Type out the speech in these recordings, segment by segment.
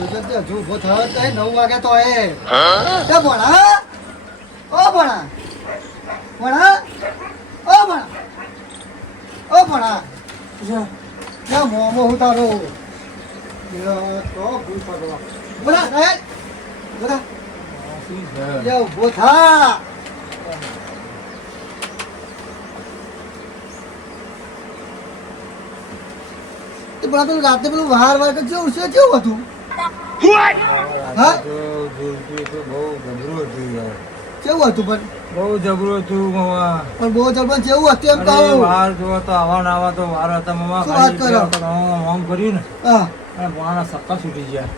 હજુ ઉભો થયો જ નહીં, 9 વાગ્યા તો એ ભણા ઓ ભણા ભણા ઓ ભણા ઓ ભણા ક્યાં મોમો હું તારો તો ભૂલ પડવા બોલા સાહેબ બોલા ઉભો થા પેલા પેલું રાતે પેલું વાર વાર કેવું છે કેવું હતું હા કેવું હતું પણ બહુ જબરું હતું મામા. પણ બહુ જબરજસ્ત કેવું હતું એમ કહું વાર જોવો તો આવા ને આવા તો વાર હતા મામા. શું વાત કરો? આમ કર્યું ને હા અને ભણાના સક્કા છૂટી ગયા.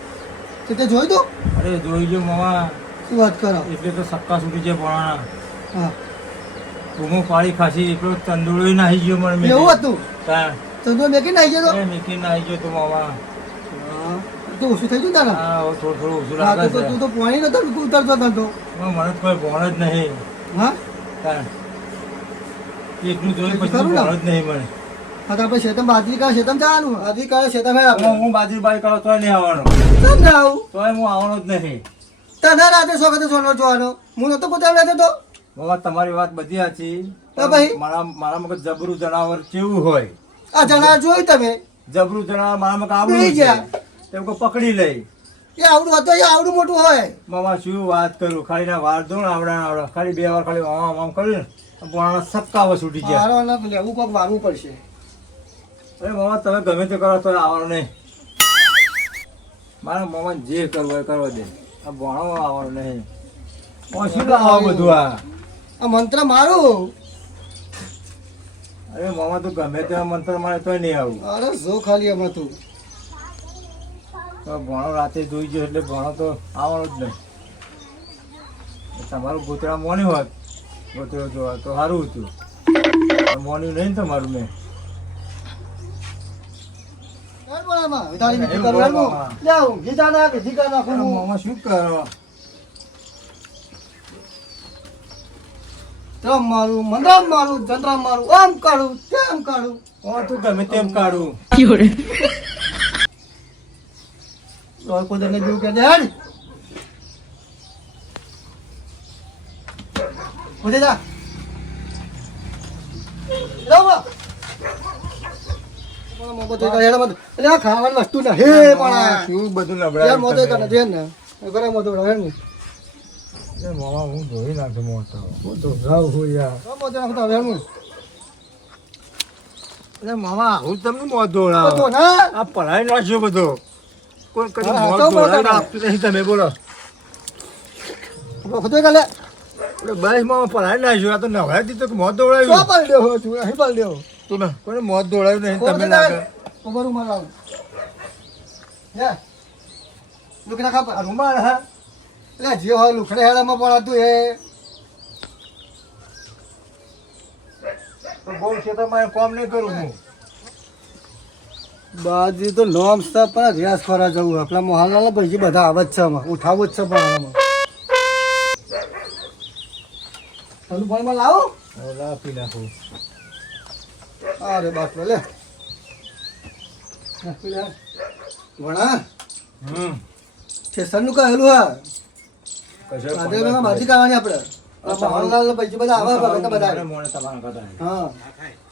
તો તે જોઈ દો અરે જોઈ ગયો મામા, શું વાત કરો એટલે તો સક્કા છૂટી ગયા ભણાના. હા બૂમો પાડી ખાસી એટલો તંદુરો નાહી ગયો મને. એવું હતું તાણ તો મેકી નાખી ગયો મેકી નાહી ગયો તો મામા. તો ઓછું થઈ ગયું તારા હા હવે થોડું થોડું ઓછું હા લાગે તો છે. તું તો પાણી નતો ઉતરતો નતો મને તો કોઈ ભણ જ નહીં. હા તાણ એકલું જોયું પછી ખરું ને? ભણ જ નહીં મને. હા તો આપણે શેતમ બાજરી કા શેતમ જવાનું બાજરી કા શેતમ હે આપણે હું બાજરી બાઈ કરો તોય નહીં આવવાનો. કેમ ના આવું તોય હું આવવાનો જ નહીં. તને રાતે શોખ સોનો જોવાનો હું નતો પોતા રહેતો તો બાબા તમારી વાત બધી સાચી. તો ભાઈ? મારા મગજ જબરું જનાવર કેવું હોય? આ જણા જોઈ તમે જબરું જનાવર મારા મગજ આવડું બેહી છે. જા. તેમ કોઈ પકડી લઈ. એ આવડું હતું એ આવડું મોટું હોય મામા શું વાત કરું, ખાલી ના વાર દો ને આવડા ખાલી 2 વાર ખાલી આમ આમ કર્યું ને પોણાના સક્કા છૂટી ગયા. મારો ના લેવું કોક વારવું પડશે અરે મામા તમે ગમે તે કરો તો આવવાનું નહીં. મારા મામા જે કરવું હોય કરવા દે. આ ભણો આવવાનું નહીં. શું આવું બધું આ? આ મંત્ર મારું અરે મામા તું ગમે તેવા મંત્ર મારે તોય નહીં આવું. અરે જો ખાલી એમ હતું તો ભણો રાતે જોઈ ગયો એટલે ભણો તો આવવાનો જ નહીં. તમારું ગોતરા મોન્યું હોત ગોતરો જોવા તો સારું હતું. પણ મોન્યું નહીં ને તમારું મેં. મામા શું કરો? મારું મંદરામ મારું ચંદ્રામ મારું આમ કાઢું તેમ કાઢું તું ગમે તેમ કાઢું. કોઈ તને જેવું કે દે હેડ ઉઠી જા ખાવાની વસ્તુ ના હે પણ શું બધું યાર મોતો કરે લબડાય છે ને ઘરે મોતો રહે ને મામા હું ધોઈ નાખું મોટો. હું તો જાઉં હું યાર મોતો નાખતા હવે હું અરે મામા હું તમને મોત તો ધોળાવ. ના આ પઢાઈ નાખ્યો બધો. કોઈ કદી હા, મોત તો મોત ધોળાવી આવે. આપતું નહીં તમે બોલો. ખુદે કાલે બસ મામા પઢાઈ નાખ્યો. આ તો નવરાઈ દીધો કે મોત સો ધોળાવ્યું. પાડી દેવો તું અહીં પાડી દેવો તું ને કોઈને મોત ધોળાવ્યું નહીં તમે લાગે. ઉભરું માર આવું હે લુકડા ખાપા આ રૂમાલ હા એટલે જે હોય લુખડે હેડામાં પડાતું એ તો બહુ છે તો મારે કામ નહીં કરું હું. બાજી તો નોમ સ્ટાફ પણ રિયાઝ કરવા જવું આપણા મોહલ્લાના ભાઈ બધા આવે જ છે આમાં ઉઠાવું જ છે પણ આમાં ચાલુ પાણીમાં લાવો હવે લા પી નાખું. અરે બાપરે લે ભણા સ્ટેશનનું કહેલું હા બાજી કાઢવાની આપણે મોહનલાલ ભાઈ બધા આવે બધા મોને તમારા કદાચ. હા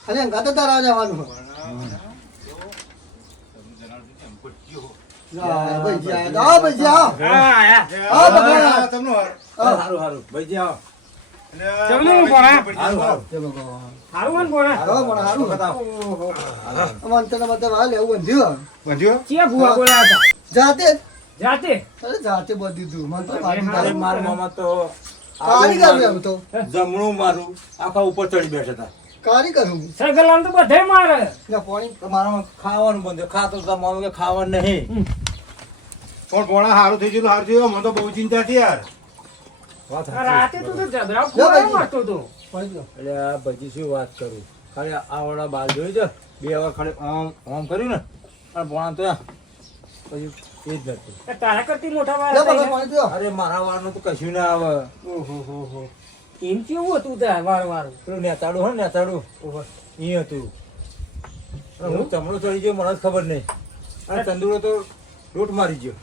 અરે ગાતા તારા જવાનું સારું સારું ભાઈ આવો. જાતે જાતે અરે જાતે બધી તું મને તો અરે મારા મામા તો કારીગર એમ તો જમણું મારું આખા ઉપર ચડી બેઠા હતા. કારીગર હું સગલામ તો બધે મારે પાણી તમારામાં ખાવાનું બંધ ખાતો તો મારું કે ખાવાનું નહીં. પણ ભોણા સારું થઈ ગયું સારું થયું મને તો બહુ ચિંતા હતી યાર. વાત આ સાચી. રાતે તું તો જબરા લો ભાઈ. ફોડે મારતો તો પાણી પીઓ. એટલે આ બધી શું વાત કરું. ખાલી આવડા બાર જોઈ છે 2 વાર ખાલી આમ આમ કર્યું ને અને ભોણા તો પછી એ જ નથી. આ તારા કરતી મોટા લો વાળા બાબા, થઈને. પાણી પીઓ. અરે મારા વાળનું તો કશું ના આવે. એમ કેવું હતું તાર વાળું પેલું નેતાડું હોય ને નેતાડું એ હતું. અને હું ચમડો ચડી ગયો મને જ ખબર નહીં. અને તંદુરો તો લૂંટ મારી ગયો.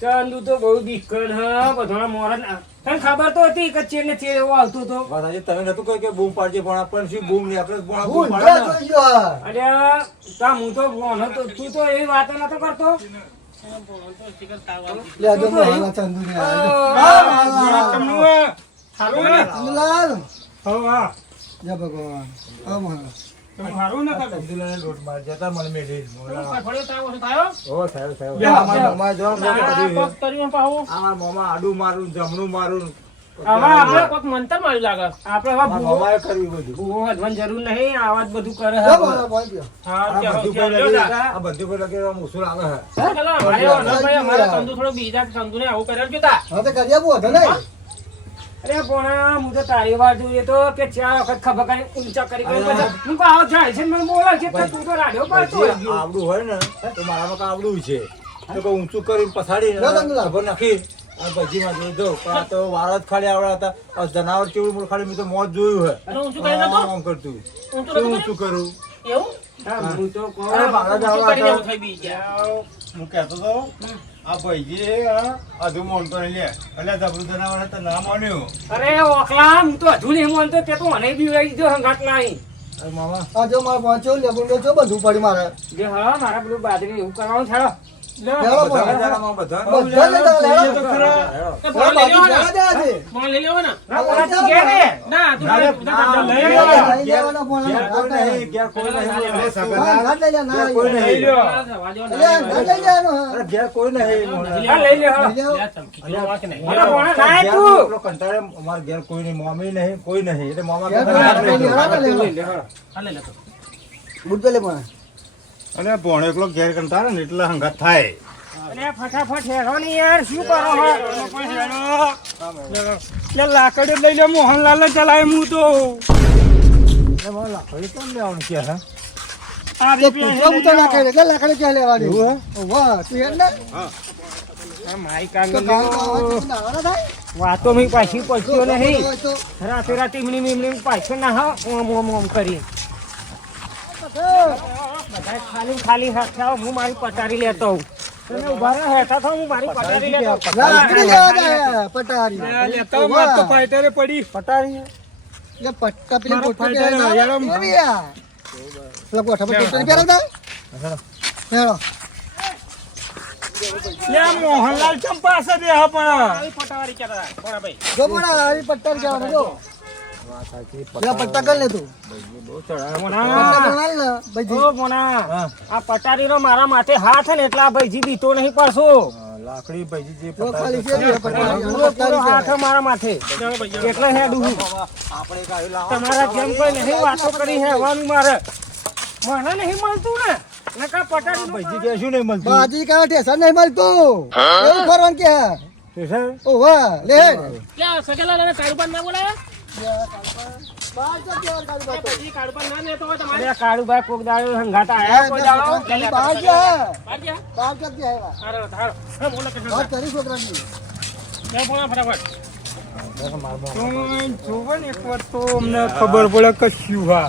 ચંદુ તો બહુ દિક્કત હા બધાના મોરત તને ખબર તો હતી કે ચેડ ને ચેડ એવો આવતો તો વાત આજે તમે નતું કહ્યું કે બૂમ પાડજે પણ આપણને શું બૂમ નહીં આપણે બૂમ હું પાડે ને. જોઈ ગયો. અરે તા હું તો ભણો તો તું તો એવી વાતો નતો કરતો લે આ જો મોહનલાલ ચંદુને ચંદુલાલ. જય ભગવાન. હા મોહનલાલ. ચંદુલાલને લોટ માર જતા મને મેલી મોલા. થયો ઓ સાહેબ સાહેબ અમારા મોમાં જો પગ તરીને પાહો અમારા મોમાં આડું મારું જમણું મારું હવે આપણે કોક મંતર મારી લાગે આપણે હવે અમારા મોમાએ કર્યું બધું ભૂવો વધવાની જરૂર નહીં આવાજ બધું કરે જય મોહનલાલ બોલ ગયો. હા આ બધું પર લગી આ બધું પર લગી આમ ઉસુલ આવે છે મારા ચંદુ થોડો બીજા ચંદુ ને આવું કર્યા જોતા હા તો કરી આપું હતો નહીં. અરે પોણા હું તો તારી વાત જોઈએ તો કે 4 વખત ખબર કરી ઊંચા કરી પછી હું કહું આવો જાય છે મને બોલે છે તો તું તો રાડ્યો પાડતો હોય. પછી આવડું હોય ને તો મારામાં કાં આવડું છે તો કહું ઊંચું કરીને પછાડીને લો ચંદુલાલ. ખબર નાખી આ ભજીમાં જોઈ દો પણ આ તો વાળા જ ખાલી આવડા હતા આ જનાવર કેવું મોટું ખાલી મેં તો મોત જોયું હે અને ઊંચું કરી નતો? આમ કરતું ઊંચું કેવું નતો ઊંચું કરું એવું હા હું તો કહું અરે મારા જ ઊંચું કરીને આવા એવું થઈ બી ગયા હું કહેતો તો આ ભાઈજી અધુ મોનતો નહીં લે એટલે જબરું જનાવર તો ના માન્યું અરે ઓખલા હું તો હજુ નહીં માનતો તે તો મને બી લઈ જો હંગાટ લાઈ અરે મામા આ જો મારે પહોંચ્યો લેબુ મેં જો બધું પડી મારે. જે હા મારા પેલું બાજરી એવું કરવાનું છે લેવો બધા પણ. મજામાં બધા બધા લેતા લેવો. હેડો. ફોન લઈ લેવો ને લેવા દે આજે. ફોન લઈ લેવો ને ના બોલા તું ગયા ને ના તું ના, બધા ના, લઈ લઈ લેવો લેવો. લઈ લેવાનો ફોન. ઘેર કોઈ નહીં, ઘેર કોઈ નહીં. અરે સગન હા, ઘાટ લઈ લે, ના ઘેર લઈ કોઈ લે. નહીં. લે, ઘાટ લઈ લેવાનો, હા. અરે ઘેર કોઈ નહીં મોલા. હા લઈ લે હા લઈ લેવો. અરે મોણા ના તું પેલો કંટાળે અમારે ઘેર કોઈ નહીં મોમી નહીં કોઈ નહીં એટલે મોમા ઘેર કહેતા કોઈ લઈ નહીં, લો. લેવાનો, લેવાનો. લઈ લે હા બુટ પેલે પણ. અને ભોણો એકલો ઘેર કંટાળે ને એટલે હંગાત થાય અરે ફટાફટ હેરો ને યાર શું કરો હો લે લાકડી લઈ લે મોહનલાલ ને ચલાય હું તો એટલે મારે લાકડી કેમ લેવાનું કે હે? આ તો કૂતરો બૂતરો નાખે એટલે લાકડી ક્યાં લેવાની? એવું વાહ, તું હેડ ને. મારી તો કાંગલ કામ તો હવે તું નાવાનો થાય. વાતો મેં પાછી પડ્યો નહીં હોય તો. રાતે રાતે ઈમણી પાછળ ના હા ઓમ ઓમ ઓમ કરી બધા ખાલી ખાલી હાથ આવો હું મારી પટારી લેતો હોઉં તમે ઉભા રહો હેઠા થાવ હું મારી પટારી લેતો લાકડી લેવા જાય, પટારી. વાહ. ફાઈટરે પડી પટારી એટલે પટ્ટા પેલી મારો ગોઠવી ફાઈટર પહેરાવતા. યાર, કેવી આ? પેલા ગોઠા પર ટોટલી પહેરાવતા? પહેરો. લે મોહનલાલ ચંપા છે દે હા પણ પટાવારી કેતા કોણા ભાઈ જો પણ આ આવી પટ્ટા ને કહેવાનું, જો. લે, પટ્ટા કરી લે તું. બહુ ચડાવે. પટ્ટા બનાવી લે, ભાઈજી. ઓ મોના હા. આ પટારીનો મારા માથે હાથ ને એટલે આ ભાઈજી બીતો નહીં પાછો હા, લાકડી ભાઈ જે જો ખાલી છે પટાવે. ને, પટ્ટારી. પૂરો પૂરો હાથ પટ્ટારી મારા માથે એટલે હેડું હું આપણે એક આવી લાવો. તમારા જેમ કોઈ નહીં વાતો કરી હેવાનું મારે મને નહીં મળતું ને નકા પટારી ભાઈજી કે શું નહીં મળતું? બાજી કાંઈ ઠેસર નહીં મળતું. એવું કરવાનું કે. ઠેસર? ઓ વાહ, લે. લે સકેલા ને કાળુબાન ના બોલાય બહાર તો કેવાનું કાઢી બાતો. કાળુબાન ના લેતો હોય તમારે કાળુભાઈ કોક દાડો હંગાતા આયા કોઈ દાડો ખાલી બહાર ગયા. બહાર ગયા બહાર ક્યાંથી આવ્યા? હારો હારો હે બોલો કે વાત કરી છોકરાની. લે બોલા ફટાફટ ખબર પડે કશું હા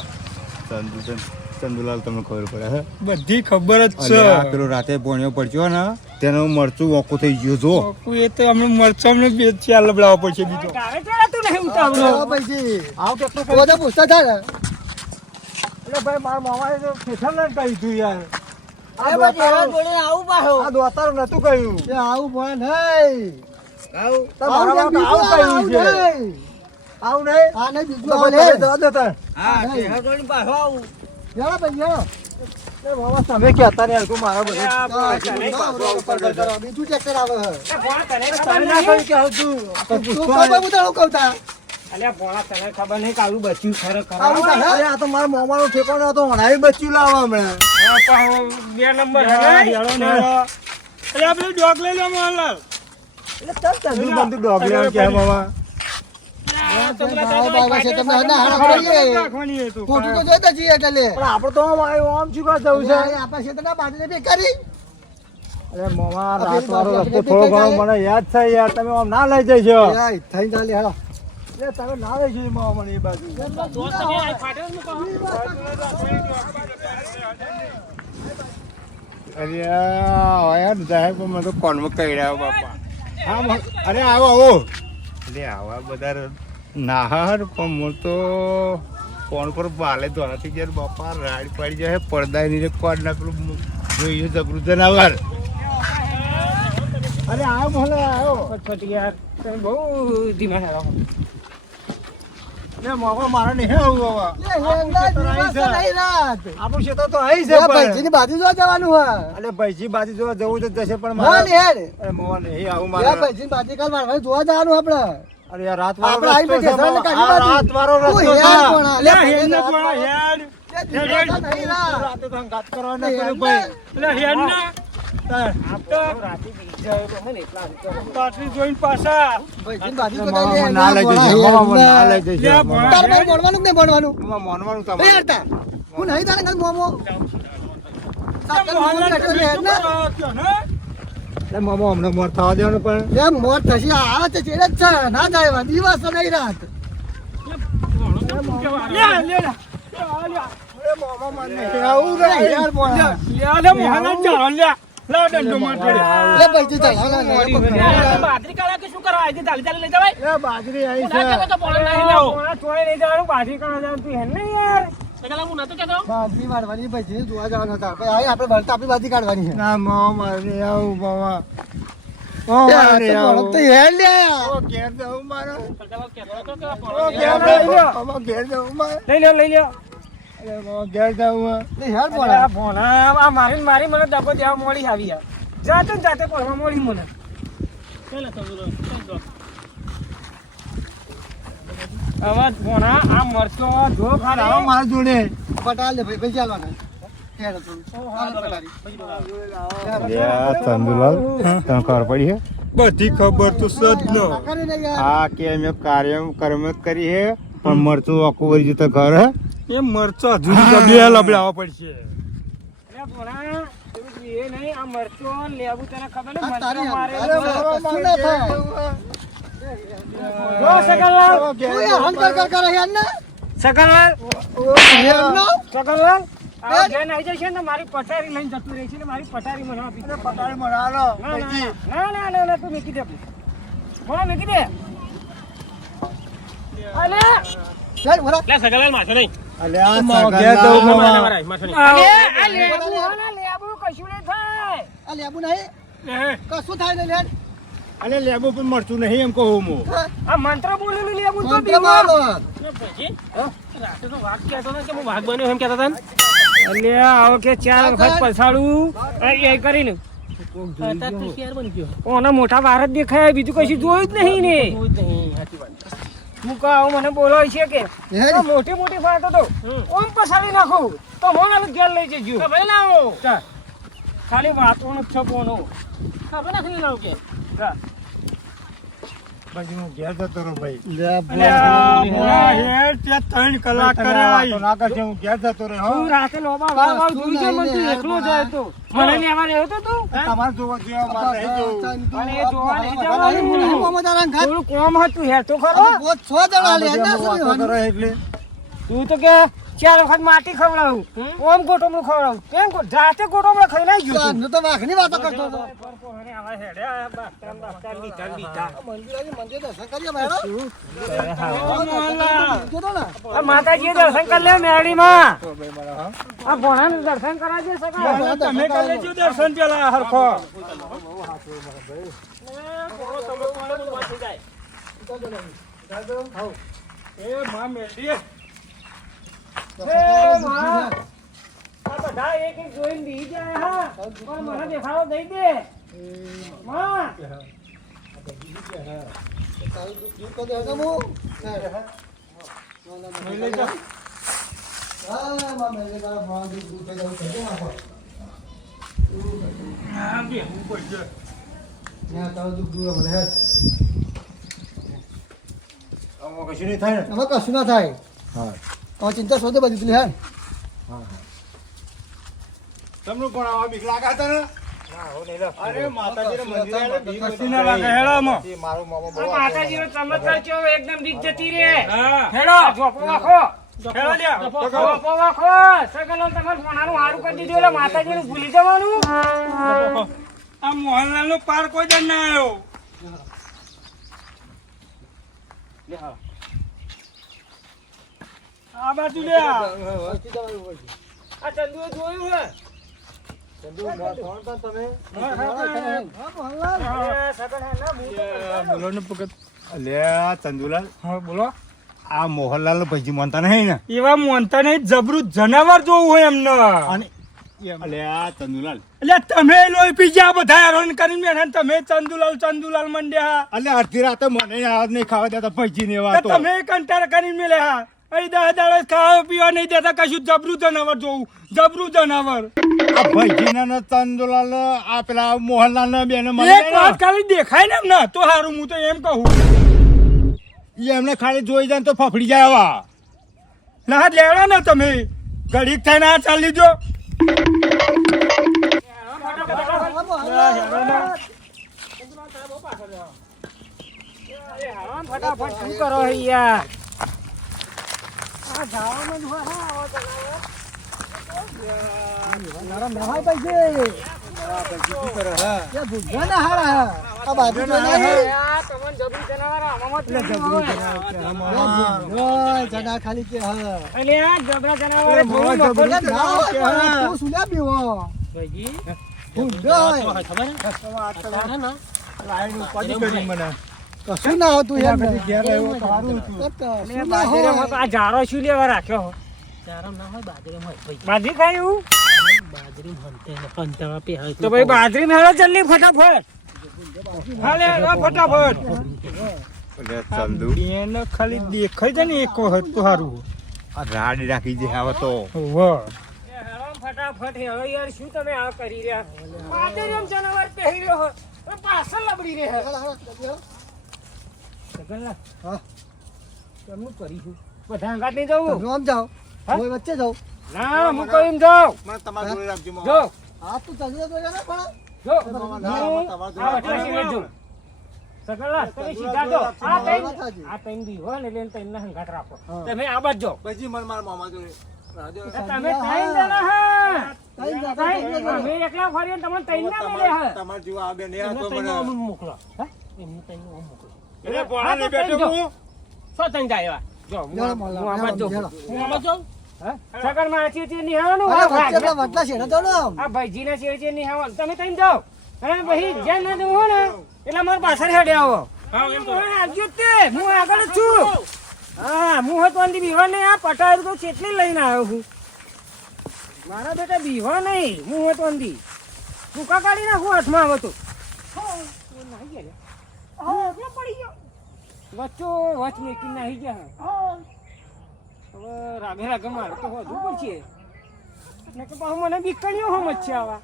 ચંદુલાલ તમને ખબર પડે હે બધી ખબર જ અને આ પેલો રાતે ભોણિયો પડ્યો ને તેનું મરચું ઓકું થઈ ગયું જો છે એ તો અમને મરચો અમને બે ચાર લબડાવવા પડશે બીજો તારે ત્યારે તું નહીં ઉતાવળો હા, ભાઈજી. આવ કેટલું તો બધા પૂછતા થાય ને. એટલે ભાઈ મારા મામાએ તો ઠેસર ને કહ્યું તું યાર આ ભાઈજી, એવા જોડે આવું પાછો. આ દોતારું નતું કહ્યું એ આવું પણ નહીં. મારા આવું બાપા આવું કહ્યું આવું છે નહીં. આવું નહીં આ નહીં, બીજું તો આવું ભાઈ નહીં. દવા દેતા. યાર ભાઈ, યાર. એ બાબા તમે કહેતા ને યાર તું મારા બધે બીજું ટ્રેક્ટર આવે છે. તમે ના કહ્યું કે આવું તું તું કઈ બધું આવું કહું તા? અલ્યા ભોળા તને ખબર નહીં કાળું બચ્યું ખરેખર આવું તા, હે? અરે આ તો મારા મોમાનો ઠેકાણો હતો હણાવી બચ્યું લાવવા હમણાં બે નંબર એટલે પેલું ડોગ લઈ લો મોહનલાલ એટલે ચાલ તંદુર બંદુર ડોગ લેવાનું કે મામા ભાવ ભાવ છે, તમે હના હાડા કરીએ. રાખવાની એ તો ખોટું તો જોઈતા છીએ એટલે લે. પણ આપણે તો આમ આવ્યો આમ શું કાં જવું છે આપણા ક્ષેત્રના બાજરીને બેકારી. અરે મોમા રાત વાળો રસ્તો થોડો ઘણો મને યાદ છે યાર તમે આમ ના લઈ જઈશો યાર, થઈને ચાલે, હાલો. એટલે તમે ના લઈ જઈ મોમા મને એ બાજુ અરે યાર જાહેર પણ મને તો કોનમાં કહી રહ્યો બાપા. હા અરે આવો આવો. અરે આવા બધા નાહર પણ હું તો ફોન પર બાલે ધોરાથી જ્યારે બાપા રાડ પાડી જાય પડદા ની કોડ ના પેલું જોઈએ જબરું જનાવર. અરે આવો ભલે આવો. ફટફટ યાર તમે બહુ ધીમા હેરો લે મોકો મારા નહીં આવું બાબા. આપણું ક્ષેત્ર તો અહીં છે પણ ભાઈજીની બાજુ જોવા જવાનું હોય અલે ભાઈજી બાજુ જોવા જવું તો જશે પણ હા મારે હેડ અરે મોવા નહીં આવું યા મારે. ભાઈજીની બાજુ કાલ વાળવા જોવા જવાનું આપણે અરે યાર રાત વાળો આપણે આઈને રસ્તો છે જસરાને બાબા. કાઢી આ બાજુ. રાત વાળો તું રસ્તો હેડ છે. કોણા? લે લે હેડ ભાઈજી ને રાત પોણા વાળો. હેડ લે દીકરા તો નહીં રા. રાતે તો હંગાત કરવાનો લે કર્યો હેડ ભાઈ. લે હેડ ને રાતે બીજ જાય તો મને એટલા પાટલી જોઈને પાછા ભાઈજીની બાજુ તો મામા કાંઈ ના લઈ જશે. મામા ના લઈ જશે. લે ભણા. તારે ભાઈ ભણવાનું કે નહીં ભણવાનું મામા મોનવાનું એ તમારે. હેડતા હું નહીં તારે કાલ મોમો મોહનલાલ હેડ ને. એટલે મામા અમને મોર થવા દેવાનું પણ જેમ મોત થશે આવે છે ચેડે જ છે ના જાય એવા. દિવસ તો નહીં રાત આવું લે યાર ભણા. લે મોહનલાલ ચાલો લે લા દંડો મારજો લે ભાઈજી ચાલ હા, હા, હા. બાજરી કાઢા કે શું કરવા આજે ચાલી ચાલી લઈ જવાય એ બાજરી આવી છે. તો પોણા નહીં લાવો ચોય લઈ જવાનું બાજરી કાઢવા જવાનું તું હેન નહીં યાર સગલા હું નતો કેતો બાજરી વાળવાની ભાઈજી જોવા જવાના હતા ભાઈ આઈ આપણે ભણતા આપણી બાજી કાઢવાની છે ના મામા મારે આવું મામા. ઓ યાર, મારે તો આવું. ભણત તો હેડ લે ઓ ઘેર જવું મારે. સગલા કેતો તો કે ઓ પોણા ઘેર લઈ લો જવું. મામા ઘેર જવું મારે. લઈ લો લઈ લો અરે મામા ઘેર જવું. લે હેડ આ ભણા. ભોણા આ મારી મારી મને દબો દેવા મોડી આવી યાર જાતે ને જાતે પડવા મોડી મને હવે ભોણા આ મરચો જો આવો ખાલી મારા જોડે. પટાલ લે ભાઈ ભાઈ ચાલવાના હેડ તો હાલ પટારી. ચંદુલાલ તને ખબર પડી છે બધી ખબર તો સજ ન કરીને યાર આ કે અમે કાર્ય કર્મ જ કરી હે પણ મરચું આખું વળી જતા ઘર હે. એ મરચા જુદી તો બે લબડાવવા પડશે અરે ભોણા તું એ નહીં આ મરચો લેવું તને ખબર ને આ મરચો તારી મારે અરે બાબા, કશું ના થાય. જો સગનલાલ તું યાર હંકાર કર કરે યાર ને સગનલાલ હેડ નો સગનલાલ આ જેન આવી જશે ને મારી પટારી લઈને જતું રહેશે ને મારી પટારી મને આપી દે. પટાડી મરાલો ના, ના, ના, ના, ના, તું મૂકી દે ભોણા મૂકી દે અલે હેડ ભણા. લે સગનલાલ માથે નહીં અલે આ મામા ઘેર જવું સગનલાલ. મામા. અલે આ લેબુ હો ને લેબુ કશું નહીં થાય આ લેબુ નહીં કશું થાય ને હેડ અલે લેબુ પણ મરચું નહીં એમ કહું હું. આ મંત્ર બોલેલું લેબુ તો મંત્ર મારો. રાતે તો વાઘ કહેતો ને કે હું વાઘ બન્યો એમ કહેતા હતા ને એટલે આવો કે ચાર વખત પછાડું એ કરીને ઓના મોટા વાર જ દેખાય બીજું કશું જોયું જ નહીં ને હું કહું મને બોલો છે કે હેડ. આ મોટી મોટી ફાટો તો ઓમ પછાડી નાખું તો મને ઘેર લઈ જજો ચાલ. ખાલી વાતો ન છપોનો ખબર નથી લાવ કે પછી હું ઘેર જતો રહું ભાઈ. લે આ હેડ ત્યાં 3 કલાક તમે કર્યા વાતો ના કરજો, હું ઘેર જતો રહું, હો. તું રાતે લોબા વાવ વાવ જોઈ છે મને તું એકલો જાય તો મને લેવા રહ્યો તો તું તમારે જોવા જેવા મારે નહીં જોવું. અને એ જોવા નહીં જવાનું. હું મોમો તારા ઘાટ. થોડું કોમ હતું હેર તો ખરો આ બહુ 6 જણા લે આ ના બધી વાતો શું કરે એટલે તું તો કે 4 વખત માટી ખવડાવું ઓમ ગોટમનું ખવડાવું કેમ જાતે ગોટમનું ખાઈ નાઈ ગયો તું હું તો વાઘની વાતો કરતો હતો. અને આવા હેડે આ બાસ્ટાન બાસ્ટાન લીધા લીધા મંદિર દર્શન કરીએ મેડમ. જોતો ને. આ માતાજીએ દર્શન કરી લે મેરડીમાં આ ભોણાનું દર્શન કરાવજે સગા તમે કરી લેજો દર્શન પેલા હરખો એ માં મેલડી આ બધા એક એક જોઈને બી જાય હા પણ મને દેખાડો દઈ દે માં તારું દૂધ તો દેજો હું. લઈ જા હા, માં મેલે તારા ભાવ દૂધ થઈ જવું છે. નાખો. આ બેહવું પડશે ત્યાં તારું દૂધ દૂર મળે હેડ. આમાં કશું નહીં થાય ને. આમાં કશું ના થાય. હા. તો ચિંતા શોધે બધી પેલી હેડ. તમને પણ આવા બીક લાગે છે ને? અરે માતાજીના મંદિરે આવીને બીક કશું ના લાગે હેડો આમાં. નથી. મારું મામા બહુ આ માતાજીનો ચમત્કાર કેવો એકદમ બીક જતી રે હા હેડો ઝોપો વાખો હેલો લ્યા. બાપો વાખો, સગલો તમારે પોણાનું હારું કરી દીધું એટલે માતાજીનું ભૂલી જવાનું. આ મોહનલાલ નો પાર કોઈ દર ના આવ્યો. આ બાજુ લ્યા. આ ચંદુએ જોયું હે? હા, મોહનલાલ. એ સગન હે ને, હું તો બોલો ને પગત અલ્યા ચંદુલાલ હા બોલો. આ મોહનલાલ ભાઈજી માનતા નહીં ને એવા મોનતા નહીં, જબરું જનાવર જોવું હોય એમને. અને અલ્યા ચંદુલાલ એટલે તમે લોહી પી ગયા બધા હેરાન કરીને બેઠા ને તમે ચંદુલાલ મંડ્યા. અલ્યા અડધી રાતે મને આજ નહીં ખાવા દેતા ભાઈજી ને એવા તો તો તમે કંટાળ કરીને મેલ્યા. અહીં દાડા ખાવા પીવા નહીં દેતા, કશું જબરું જનાવર જોવું, જબરું જનાવર. આ ભાઈજી ને ચંદુલાલ આ પેલા મોહનલાલ ને બેને એક વાત ખાલી દેખાય ને એમને તો સારું, હું તો એમ કહું. એમને ખાલી જોઈ જાય ને તો ફફડી જાય આવા ના લેવા ને તમે ઘડીક થઈને આ ચાલી જો. હા, મોહનલાલ. ફટાફટ શું કરો હે યાર? આ જાવામાં જ હોય હા, આવો તો લાવો. મારા મેહાઈ ભાઈ છે ભૂંડા ના હારા આ બાજુ તો નહીં. આ તમને જબરું જનાવર આમાં જ નહીં હોય. જગા ખાલી કે હા અલે આ જબરા જનાવર જોયું મફત જ ના ના હોય પણ તું સુલા પીવો ભાઈજી. ભૂંડો હોય. કશું ના હતું એમ અલે કશું ના બાજરીમાં હોય. તો આ જારો શું લેવા રાખ્યો? બાજરી ખાયું? તો ભાઈ બાજરી મેળો જલ્દી ફટાફટ. હાલે આ ફટાફટ. અલ્યા ચંદુ એને ખાલી દેખાય છે ને એક વખત તો સારું. આ રાડ રાખી દે હવે તો વાહ. ફટાફટ હેળો યાર, શું તમે આ કરી રહ્યા? બાજરી આમ જનાવર પહેરી રહ્યો હો, પણ પાછળ લબડી રહે. સગનલા, હા. કેમનું કરીશું? બધા અંગાત નહીં જવું? તમે આમ જાઓ હા? કોઈ વચ્ચે જાઓ ના હું કહું એમ જાઉં. તમારે જોડે રાખજો જો આ તું ચાલી જતો ને પણ જો આ વટલા સિવાય જો. સગનલા, તમે સીધા જો. આ ત્રણ દી હોય ને એટલે એને ત્રણના હંગાત રાખો. તમે આ બાજુ જો. પછી મને મારા મામા જોડે તમે ત્રણ જણા હા. કઈ જાતો ત્રણ. અમે એકલા ફરીએ ને તમને ત્રણ ના મળે હા. તમારે જેવા આ બે નહીં એમને આવતો ત્રણનું મને. અમુક મોકલો. હા? એમને ત્રણનું અમુક મોકલો. એટલે ભોળા નહીં બેઠો હું. સો ત્રણ જાય એવા. જો હું જરા આ- મોલા, હું આમાં જ જોઉં. જરા. હું આમાં જ જોઉં. હા? સગનમાં આ ચીચી નિહાળવાનું અરે હોય વચ્ચે ભાગ. પેલા વટલા છે ને તો ને આ ભાઈજીના ચીચી નિહાળવાનું. તમે ત્રણ જાઓ. અને પછી જ્યાં ના જવું હોય ને એટલે મારા પાછળ હેડે આવો. હું આવજો જ તે. હું આગળ જ છું. હા, હું હતો અંદી બીવા નહીં. આ પટાર તો ચેટલી લઈને આવ્યો છું. મારા બેટા બીવા નહીં. હું હતો અંદી ટૂંકા કાઢી નાખું હાથમાં આવે તો. નાહી ગયા લે. એકલો પડી ગયો. વચ્ચો વચ મેકી નાહી ગયા. હવે રાગે રાગે મારે તો વધુ પડશે. ને કે પાછું મને બીકણીઓ હમ જ છે આવા.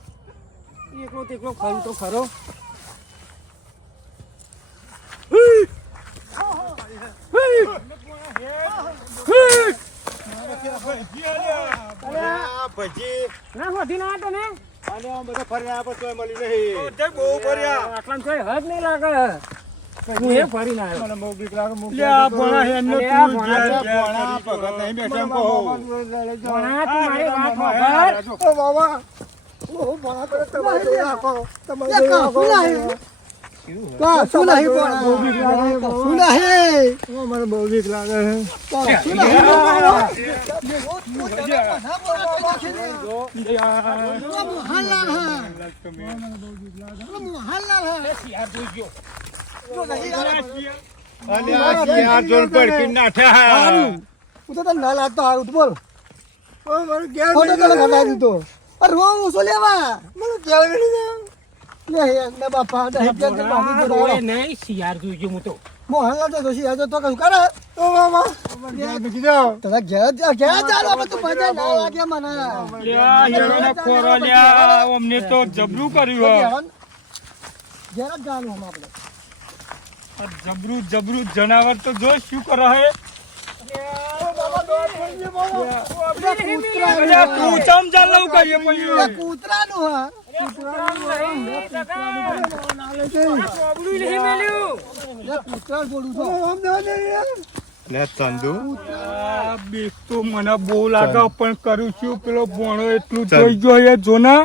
એકલો તેકલો ખરું તો ખરો. ભાઈજી ના વધી ના તમે અને આમ બધા ફરી આવ્યા પણ તોય મળી નહીં તે બહુ ભર્યા. આટલા કોઈ હદ નહીં લાગે. હું એ ફરી ના આવ્યો. મને બહુ બીક લાગે લે આ ભોળા હેનનો અલે આ તું ભોળા ઘેર છે, ભોળા ભગત નહીં બેઠા એમ કહો ભણા, તું મારી વાત સાંભળ. ઓ બાબા ઓ ભણા કરે તમારે જોઈ રાખો તમારે જોઈ રાખો શું નહીં પણ બહુ બીક લાગે શું નહીં મને બહુ બીક લાગે શું નહીં અને આ ક્યાં જોન પડકી નાઠા હું તો તને ના લાગતો હારું તું બોલ ફોટો તને ઘટાડી દીધો અરે રો હું શું લેવા મને કેવું નહીં લે ને બાપા દહીં કે તે બાપુ ભણા, જોડે રોય નહીં, શિયાળ જોઈજો હું તો. મોહનલાલ તો જોશી આજે તો કશું કરે ઓ મામા તને ઘેર ચાલો હવે તું મજા ના લાગે મને લે આ હેરોના ખોરો લે આ અમને તો જબરું કર્યું હે. ઘેર જ જવાનું હમ આપણે આ જબરું જનાવર તો જો શું કરે હે. અલે આ તું ચમ ચાલવું કરીએ પછી. કૂતરાનું હા આ ચોબડું નહીં મેલ્યું. કૂતરા બોલું છું લે ચંદુ આ બીક તો મને બહુ લાગે પણ કરું છું પેલો ભોણો એટલું જોઈ જોઈએ જોના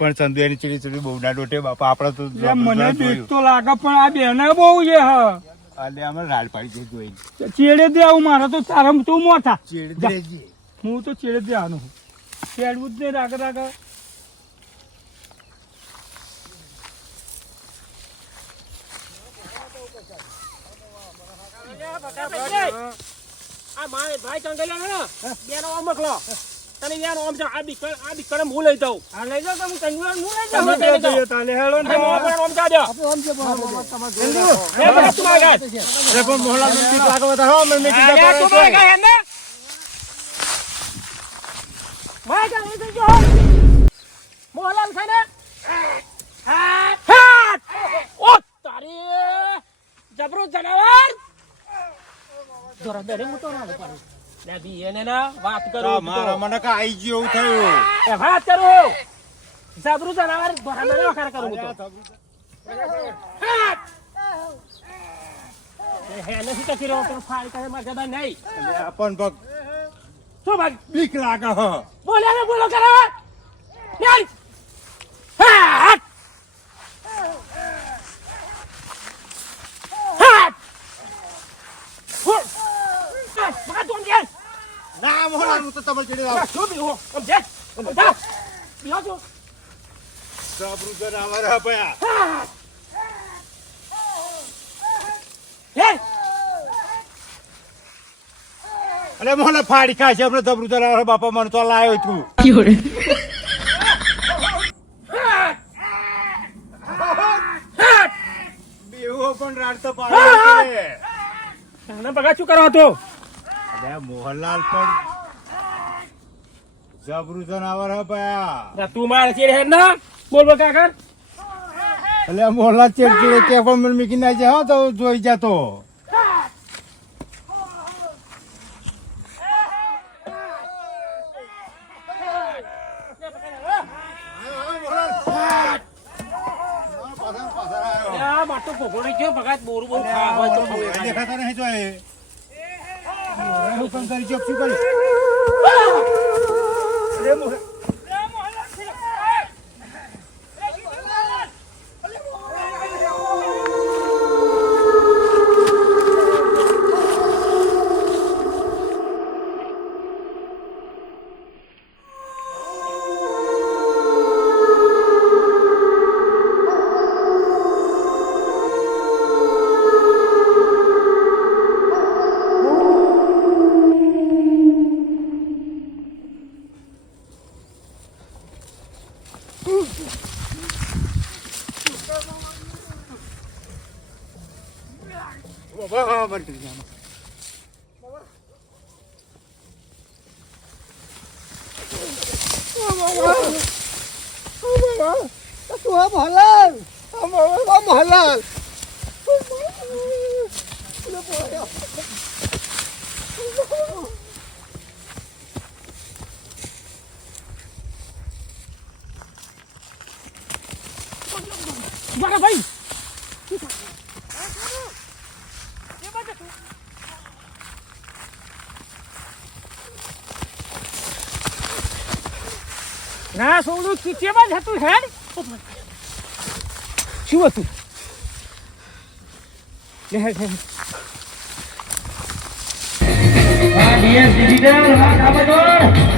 પણ ચંદુ એની ચીડી ચીડી બહુ ના ડોટે બાપા આપડે તો લે, મને બીક તો લાગે પણ આ બેને બહુ છે હા અલે અમે રાડ પાડી દે જોઈ ચેડે દે આવું મારે તો તારા તું મોટા ચીડી જા. દેજી હું તો ચેડે દે આનું ચેડવું જ નહીં રાગે રાગે આ મારે ભાઈ ચંગેલા ને બેનો ઓમ મકલો તને યાર ઓમ છે આ બીકર હું લઈ જાઉં આ લઈ જાઉં તો હું ચંગુલા હું લઈ જાઉં તમે બે જઈએ તાલે હેડો ને ઓમ જા દો આપણે આમ છે પણ એ બસ તું માર ગાય અરે પણ મોહલા મને બીક લાગે બધા હો મને તું માર ગાય ને માર ગાય લઈ જો મોહલાલ છે ને હાથ ઓ તારી જબરો જનાવર જોરા બેરે હું તો ના પાડું લે બી એને ના વાત કરું મારા મને કા આઈ ગયો એવું થયું એ વાત કરું જબરો જનાવર જોરા બેરે વખાર કરું હું તો હાથ એ હે નથી તો ફિરો પર ફાળ કરે માં ગદા નહીં પણ પગ શું ભાગ બીક લાગે હ બોલે ને બોલો કરે નહીં હાથ હાથ બકા તું કે ના મોહલા હું તો તમારે ચીડી લાવ શું બી હો આમ જે આમ જા બીજો જો જબરું જનાવર હે ભયા હે અલે મોહલા ફાડી ખાશે આપણે જબરું જનાવર બાપા મને તો લાયો તું બેવો પણ રાડ તો પાડે અને બગા શું કરો હતો અલે મોહનલાલ પણ જબરું જનાવર હે ભયા તું માર ચેડ હે ના બોલ બોલ કાકા એટલે મોહનલાલ ચેડચેડે કે પણ મને મીકી ના જાય તો જોઈ જાતો આ માટો ભોગોડી ગયો ભગાત બોરું બહુ ખા હોય તો દેખાતો નહીં તો એ હુકમ કરી ચોક શું કરી તું આ મોહનલાલ આ મોહનલાલ બગા ભાઈ ના સોનું ચીચેમાં જ હતું હેડ શું હતું લે હેડ હેડ આ ડીએસ ડિજિટલ આ કામ કર